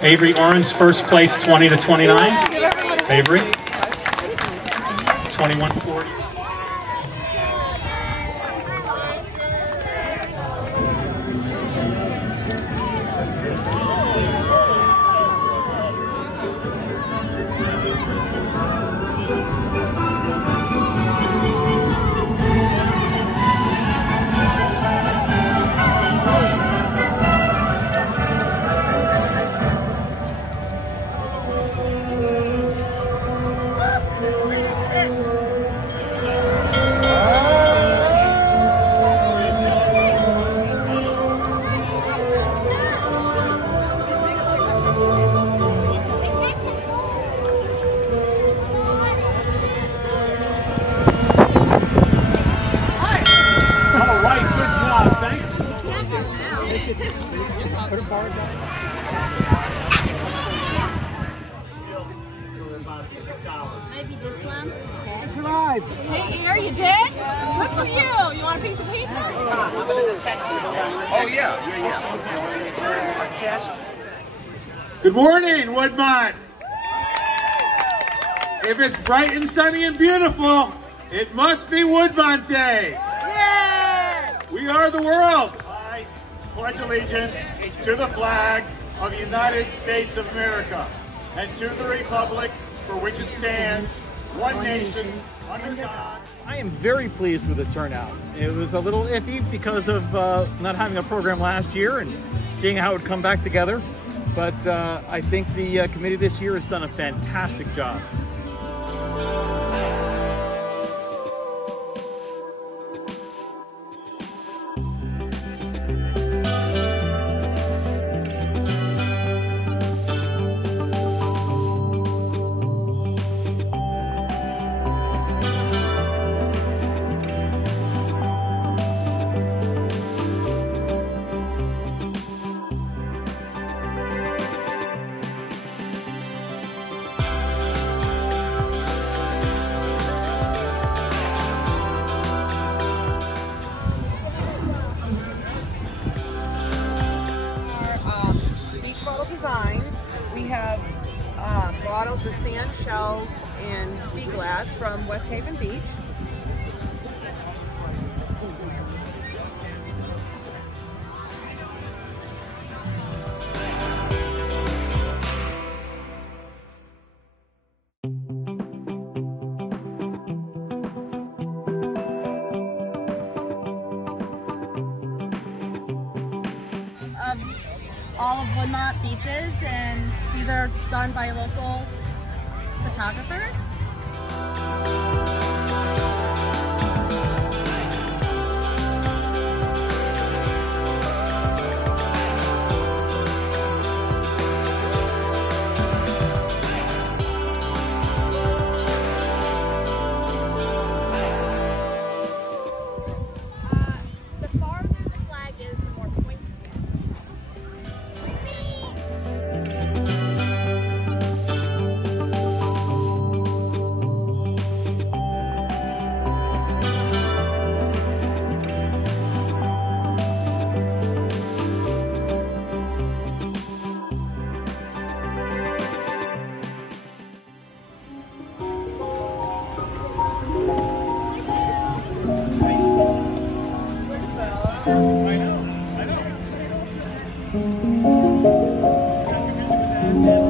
Avery Orange, first place, 20 to 29. Avery, 2140. Maybe this one. Okay. Survived. Hey, Ear, you did? Good for you. You want a piece of pizza? Oh, yeah. Good morning, Woodmont. If it's bright and sunny and beautiful, it must be Woodmont Day. Yeah. We are the world. I pledge allegiance to the flag of the United States of America and to the republic for which it stands, one nation, under God. I am very pleased with the turnout. It was a little iffy because of not having a program last year and seeing how it would come back together. But I think the committee this year has done a fantastic job. Designs. We have bottles with sand shells and sea glass from West Haven Beach. All of Woodmont beaches, and these are done by local photographers. The farther the flag is, the more points you get. I know.